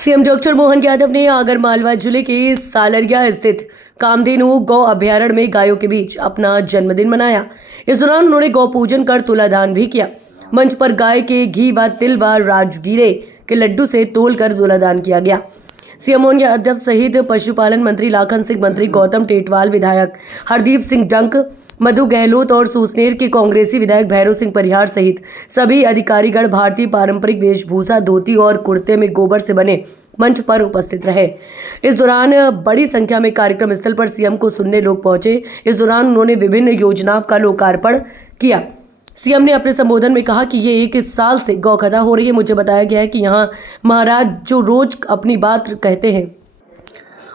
CM doctor Mohan Yadav ने आगरमालवा जिले के सालरिया स्थित कामधेनु गौ अभ्यारण्य में गायों के बीच अपना जन्मदिन मनाया। इस दौरान उन्होंने गौ पूजन कर तुलादान भी किया। मंच पर गाय के घी व तिल व राजगीरे के लड्डू से तोलकर तुलादान किया गया। सीएम मोहन यादव सहित पशुपालन मंत्री लाखन सिंह, मंत्री गौतम टेटवाल, विधायक हरदीप सिंह डंक, मधु गहलोत और सुसनेर के कांग्रेसी विधायक भैरव सिंह परिहार सहित सभी अधिकारीगण भारतीय पारंपरिक वेशभूषा, धोती और कुर्ते में गोबर से बने मंच पर उपस्थित रहे। इस दौरान बड़ी संख्या में कार्यक्रम स्थल पर सीएम को सुनने लोग पहुंचे। इस दौरान उन्होंने विभिन्न योजनाओं का लोकार्पण किया। सीएम ने अपने संबोधन में कहा कि ये 1 साल से गौखदा हो रही है। मुझे बताया गया है कि यहाँ महाराज जो रोज अपनी बात कहते हैं,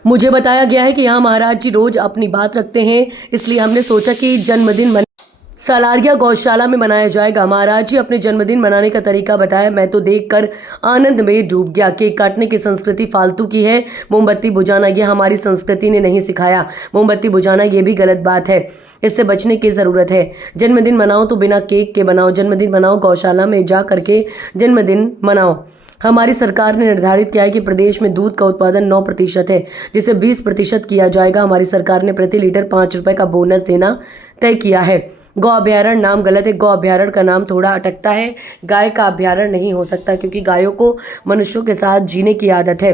मुझे बताया गया है कि यहाँ महाराज जी रोज अपनी बात रखते हैं, इसलिए हमने सोचा कि जन्मदिन सालारिया गौशाला में मनाया जाएगा। महाराज जी अपने जन्मदिन मनाने का तरीका बताया, मैं तो देखकर आनंद में डूब गया। केक काटने की संस्कृति फालतू की है, मोमबत्ती बुझाना ये हमारी संस्कृति ने नहीं सिखाया। मोमबत्ती बुझाना ये भी गलत बात है, इससे बचने की ज़रूरत है। जन्मदिन मनाओ तो बिना केक के बनाओ, जन्मदिन मनाओ गौशाला में जा करके जन्मदिन मनाओ। हमारी सरकार ने निर्धारित किया है कि प्रदेश में दूध का उत्पादन 9% है, जिसे 20% किया जाएगा। हमारी सरकार ने प्रति लीटर 5 रुपये का बोनस देना तय किया है। गौ अभ्यारण्य नाम गलत है, गौ अभ्यारण्य का नाम थोड़ा अटकता है। गाय का अभ्यारण्य नहीं हो सकता, क्योंकि गायों को मनुष्यों के साथ जीने की आदत है।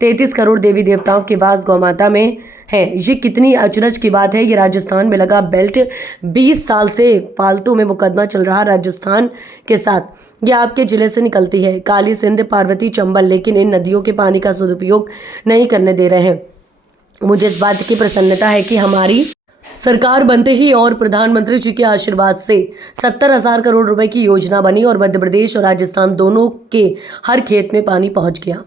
33 करोड़ देवी देवताओं के वास गौ माता में है। ये कितनी अचरज की बात है। ये राजस्थान में लगा बेल्ट 20 साल से फालतू में मुकदमा चल रहा राजस्थान के साथ। ये आपके जिले से निकलती है, काली, सिंध, पार्वती, चंबल, लेकिन इन नदियों के पानी का सदुपयोग नहीं करने दे रहे हैं। मुझे इस बात की प्रसन्नता है कि हमारी सरकार बनते ही और प्रधानमंत्री जी के आशीर्वाद से 70,000 करोड़ रुपए की योजना बनी और मध्य प्रदेश और राजस्थान दोनों के हर खेत में पानी पहुंच गया।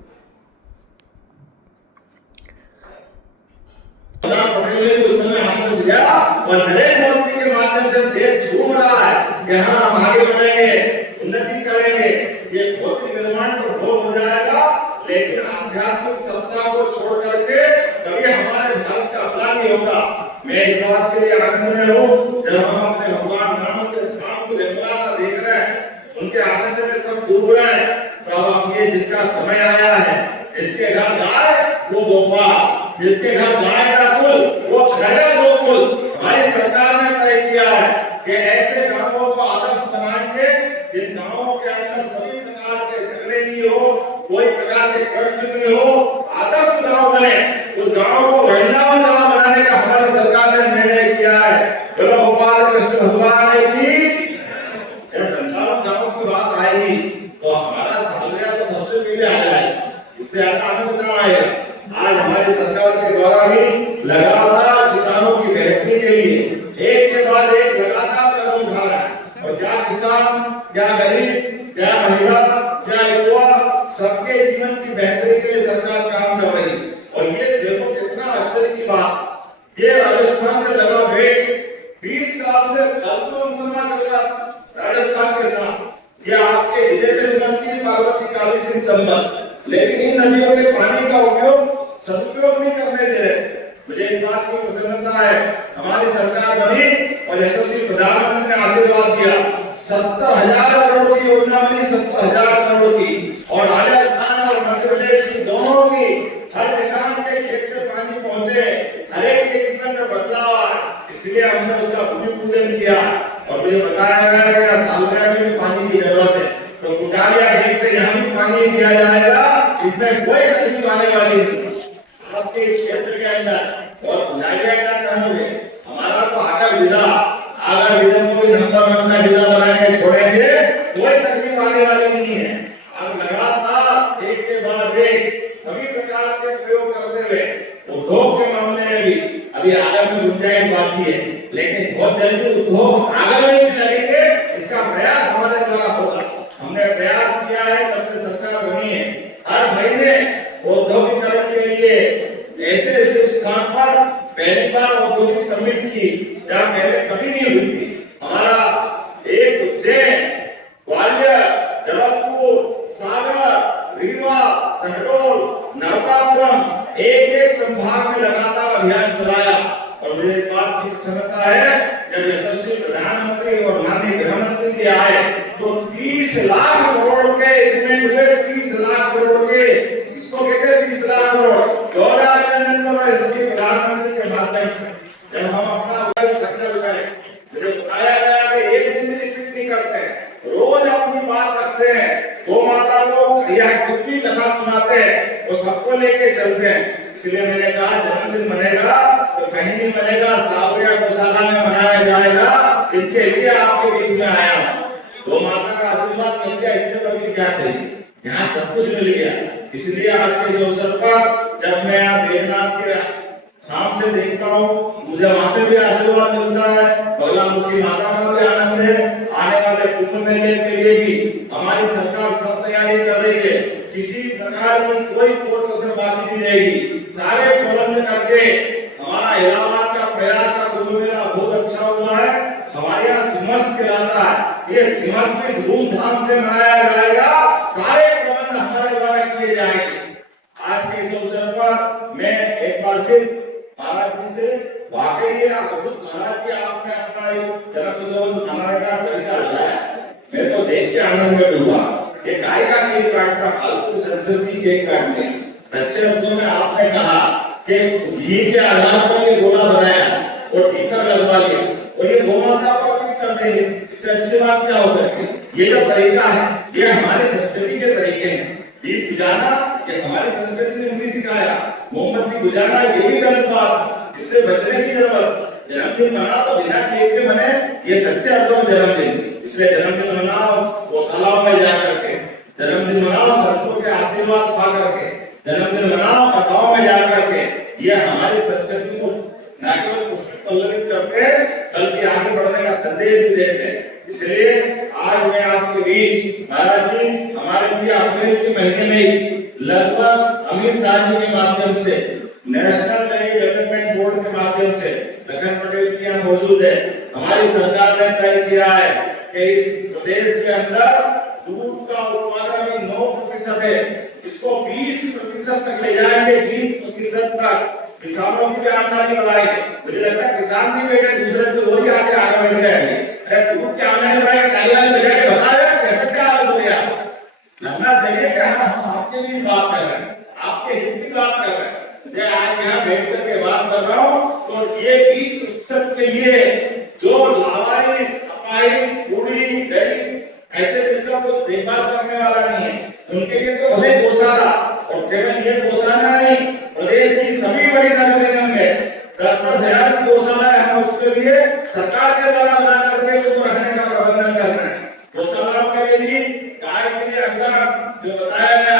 और नरेंद्र मोदी जी के माध्यम से देश झूम रहा है कि हाँ हम आगे बढ़ेंगे, उन्नति करेंगे। ये भौतिक निर्माण तो बहुत हो जाएगा, लेकिन आध्यात्मिक सत्ता को छोड़ करके कभी हमारे भारत का भला नहीं होगा। मैं इस बात के लिए आनंद में हूँ, जब हम अपने भगवान राम के धाम को निर्मला देख रहे हैं, उनके आनंद में सब डूब रहे हैं। तो अब ये जिसका समय आया है, इसके घर गाय वो गोपाल, जिसके घर गाय का कुल वो खड़ा गोकुल। हमारी सरकार ने तय किया है कि ऐसे गांवों को आदर्श बनाएंगे जिन गांवों के अंदर सभी प्रकार के झगड़े नहीं हो, कोई प्रकार के कष्ट नहीं हो, आदर्श गांव बने। उस गांव को वृंदावन गांव बनाने का हमारी सरकार ने निर्णय किया है। चलो गोपाल कृष्ण भगवान की जब वृंदावन गांव की बात आएगी तो हमारा सालरिया तो सबसे पहले आ जाएगा। इससे आनंद कहाँ आएगा। आज हमारी सरकार के द्वारा भी लगातार किसानों की बेहतरी के लिए एक के बाद एक लगातार कदम उठा रहा है। और क्या किसान, क्या गरीब, क्या महिला, क्या युवा, सबके जीवन की बेहतरी के लिए सरकार काम कर रही है। और ये देखो कितना आश्चर्य की बात, ये राजस्थान से लगा भेंट 20 साल से मुकदमा चल रहा राजस्थान के साथ। ये आपके जिले से निकलती है पार्वती, काली, सिंध, चंबल, लेकिन इन नदियों के पानी का उपयोग सदुपयोग नहीं करने दे रहे। मुझे इस बात की प्रसन्नता है, हमारी सरकार बनी और यशस्वी प्रधानमंत्री ने आशीर्वाद दिया। 70,000 करोड़ की योजना बनी, 70,000 करोड़ की। और राजस्थान और मध्य प्रदेश की दोनों की हर किसान के खेत में पानी पहुंचे, हर एक के जीवन में बदलाव आए, इसलिए हमने उसका भूमि पूजन किया। और मुझे बताया गया कि सालरिया में भी पानी की जरूरत है, तो कुटारिया खेत से यहाँ भी पानी दिया जाएगा। इसमें कोई तकलीफ आने वाली नहीं आपके क्षेत्र के अंदर। और कुटारिया क्या कहोगे, हमारा तो आगर जिला को भी नंबर 1 का जिला बना के छोड़ेंगे, कोई तकलीफ आने वाली नहीं है। अब लगातार एक के बाद एक सभी प्रकार के प्रयोग करते हुए उद्योग के मामले में भी अभी आगे में गुंजाइश बाकी है, लेकिन बहुत जल्दी उद्योग आगे में भी लगेंगे। इसका प्रयास हमारे द्वारा होगा। हमने प्रयास किया है, जब से सरकार बनी है, हर महीने औद्योगिकरण के लिए ऐसे स्थान पर पहली बार औद्योगिक समिट की, जहाँ पहले कभी नहीं हुई थी। हमारा एक उज्जैन, ग्वालियर, जबलपुर, सागर, रीवा, शहडोल, नरकापुरम एक संभाग में लगातार अभियान चलाया। और मुझे इस बात की प्रसन्नता है, जब यशस्वी प्रधानमंत्री और माननीय गृह मंत्री जी आए तो 30 लाख करोड़ के इन्वेस्टमेंट हुए, 30 लाख करोड़ के। इसको कुछ भी कथा सुनाते हैं वो सबको लेके चलते हैं। इसलिए मैंने कहा जन्मदिन मनेगा तो कहीं नहीं मनेगा, सावरिया गौशाला में मनाया जाएगा। इसके लिए आपके बीच में आया हूँ। गौ माता का आशीर्वाद मिल गया, इससे बढ़ के क्या चाहिए? यहाँ सब कुछ मिल गया। इसलिए आज के इस अवसर पर जब मैं यहाँ बैजनाथ के धाम से देखता हूँ, मुझे वहां से भी आशीर्वाद मिलता है। बगलामुखी माता का भी आनंद है। आने वाले कुंभ मेले के लिए भी हमारी सरकार सब तैयारी कर रही है। किसी प्रकार की कोई कोर कसर बाकी नहीं रहेगी। सारे प्रबंध करके हमारा इलाहाबाद का प्रयाग का कुंभ मेला बहुत अच्छा हुआ है। हमारे यहाँ सिमस्त कहलाता है, ये सिमस्त भी धूमधाम से मनाया जाएगा। सारे प्रबंध हमारे द्वारा किए जाएंगे। आज के इस अवसर पर मैं एक बार फिर महाराज जी से वाकई ये अद्भुत महाराज जी आपने अपना जन्मदिन मनाने का तरीका लगाया। मैं तो देख के आनंद में हुआ। ये गाय का केक काटना फालतू संस्कृति केक काटने, अच्छे शब्दों में आपने कहा कि घी के आधार पर ये गोला बनाया और टीका लगवा लिया और ये गौ माता को अर्पित कर देंगे। इससे अच्छी बात क्या हो सकती है? ये जो तरीका है ये हमारे संस्कृति के तरीके हैं। दीप बुझाना ये हमारी संस्कृति ने नहीं सिखाया। मोमबत्ती बुझाना ये भी गलत बात, इससे बचने की जरूरत। जन्मदिन मना तो बिना केक के मने, ये सच्चे अर्थों में जन्मदिन। इसलिए जन्मदिन मनाओ गौशालाओं में जा करके, जन्मदिन मनाओ संतों के आशीर्वाद पा करके, जन्मदिन मनाओ कथाओं में जा करके। ये हमारी संस्कृति को न केवल पुष्पित पल्लवित करते हैं बल्कि आगे बढ़ने का संदेश भी देते हैं। इसलिए आज मैं आपके बीच महाराज जी हमारे लिए अप्रैल के महीने में लगभग अमित शाह जी के माध्यम से, नेशनल डेवलपमेंट बोर्ड के माध्यम से लखन पटेल जी यहाँ मौजूद है। हमारी सरकार ने तय किया है कि इस प्रदेश के अंदर दूध का उत्पादन भी 9% है, इसको 20% तक ले जाएंगे। 20% तक किसानों की आमदनी बढ़ाएंगे। मुझे लगता है किसान भी बैठे दूसरे को वही आगे बैठ गए। अरे दूध की आमदनी बढ़ाएगा, काली वाली बजा के बताया कैसे क्या हाल हो गया। लगना चाहिए कि हम आपके लिए बात कर रहे हैं, आपके हित की बात कर रहे हैं। मैं आज यहाँ बैठ करके बात कर रहा हूँ तो ये 20% के लिए जो लावारिस, अपाहिज, बूढ़ी, गरीब ऐसे जिसका कुछ देखभाल करने वाला नहीं है, उनके लिए तो भले गौशाला, और केवल ये गौशाला नहीं, प्रदेश की सभी बड़ी नगरियों में 10-10 हजार की गौशाला है। हम उसके लिए सरकार के द्वारा बना करके उनको रखने का प्रबंधन करना है। गौशालाओं के लिए भी गाय के लिए अंदर जो बताया गया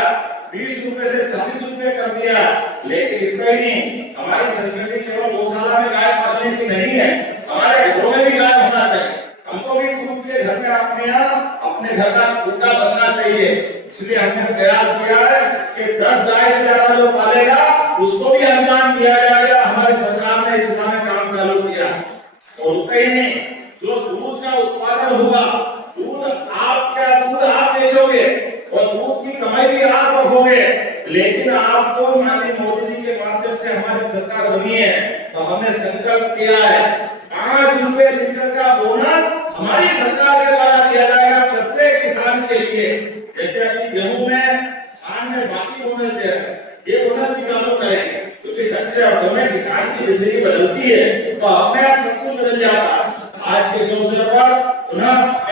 20 रुपए से 40 रुपए कर दिया। लेकिन इतना ही नहीं, हमारी संस्कृति केवल गौशाला में गाय पालने की नहीं है, हमारे घरों में भी गाय होना चाहिए। हमको भी दूध के घर में अपने यहाँ अपने घर का कुत्ता बनना चाहिए। इसलिए हमने प्रयास किया है कि 10 गाय से ज्यादा जो पालेगा उसको भी अनुदान दिया जाएगा। हमारी सरकार ने इस दिशा में काम चालू किया। और उतना ही नहीं, जो दूध का उत्पादन होगा, दूध आप बेचोगे और दूध की कमाई भी आप रखोगे। लेकिन आपको माननीय मोदी जी के माध्यम से हमारी सरकार बनी है तो हमने संकल्प किया है 5 रुपए लीटर का बोनस हमारी सरकार के द्वारा दिया जाएगा प्रत्येक किसान के लिए। जैसे अभी गेहूं में धान में बाकी बोनस दे रहे हैं, ये बोनस भी चालू करेंगे। क्योंकि सच्चे अर्थों में किसान की जिंदगी बदलती है तो अपने आप सब कुछ बदल जाता है। आज के इस अवसर पर पुनः